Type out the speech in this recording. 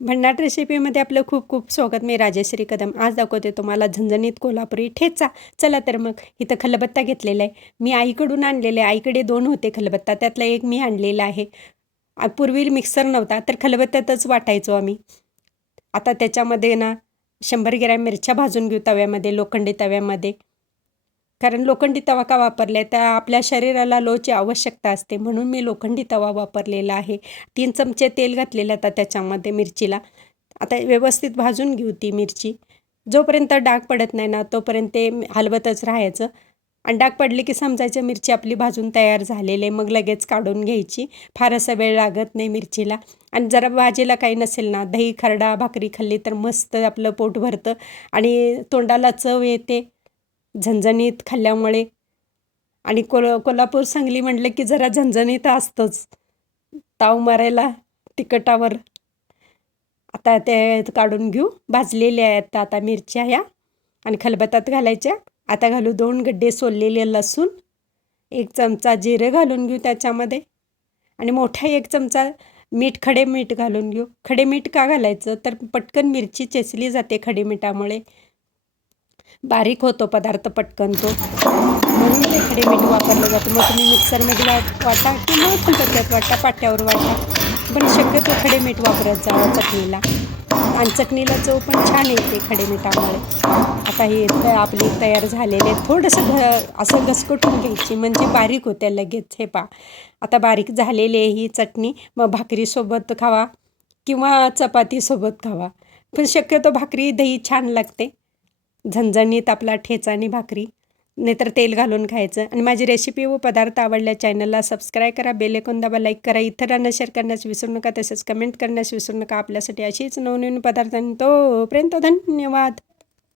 भन्नाट रेसिपीमध्ये आपलं खूप खूप स्वागत. मी राजेश्री कदम. आज दाखवते तुम्हाला झणझणीत कोल्हापुरी ठेचा. चला तर मग इथं खलबत्ता घेतलेला आहे. मी आईकडून आणलेले आहे. आईकडे दोन होते खलबत्ता. त्यातला एक मी आणलेला आहे. पूर्वी मिक्सर नव्हता तर खलबत्त्यातच वाटायचो आम्ही. आता त्याच्यामध्ये ना शंभर ग्रॅम मिरच्या भाजून घेऊ तव्यामध्ये लोखंडी तव्यामध्ये. कारण लोखंडी तवा का वापरला आहे तर आपल्या शरीराला लोची आवश्यकता असते. म्हणून मी लोखंडी तवा वापरलेला आहे. तीन चमचे तेल घातलेलं आता त्याच्यामध्ये मिरचीला. आता व्यवस्थित भाजून घेऊ ती मिरची. जोपर्यंत डाग पडत नाही ना तोपर्यंत ते हलवतच राहायचं. आणि डाग पडले की समजायचं मिरची आपली भाजून तयार झालेली आहे. मग लगेच काढून घ्यायची. फार असा वेळ लागत नाही मिरचीला. आणि जरा भाजीला काही नसेल ना दही खरडा भाकरी खाल्ली तर मस्त आपलं पोट भरतं. आणि तोंडाला चव येते. झणझणीत खाल्ल्यामुळे. आणि कोल कोल्हापूर सांगली म्हटलं की जरा झणझणीत असतंच. ताव मारायला तिखटावर. आता ते काढून घेऊ. भाजलेल्या आहेत आता मिरच्या ह्या. आणि खलबतात घालायच्या. आता घालू दोन गड्डे सोललेले लसूण. एक चमचा जिरे घालून घेऊ त्याच्यामध्ये. आणि मोठा एक चमचा मीठ खडे मीठ घालून घेऊ. खडे मीठ का घालायचं? तर पटकन मिरची चेचली जाते खडे मिठामुळे. बारीक होतो पदार्थ पटकन तो. म्हणून ते खडे मीठ वापरलं जातं. मग तुम्ही मिक्सरमध्ये वा वाटा किंवा खलबत्त्यात वाटा पाट्यावर वाटा. पण शक्यतो खडे मीठ वापरत जावं चटणीला. आणि चटणीला चव पण छान येते खडे मिठामुळे. आता हे आपली तयार झालेले थोडंसं घ असं घसकटून घ्यायची. म्हणजे बारीक होत्या लगेच. हे पा आता बारीक झालेली आहे ही चटणी. मग भाकरीसोबत खावा किंवा चपातीसोबत खावा. पण शक्यतो भाकरी दही छान लागते. झणझणीत आपला ठेचा आणि भाकरी नाहीतर तेल घालून खायचं. आणि माझी रेसिपी व पदार्थ आवडल्या चॅनलला सबस्क्राईब करा बेलेकोन दाबा लाईक करा इतरांना शेअर करण्यास विसरू नका तसेच कमेंट करण्यास विसरू नका. आपल्यासाठी अशीच नवनवीन पदार्थांनी तोपर्यंत धन्यवाद.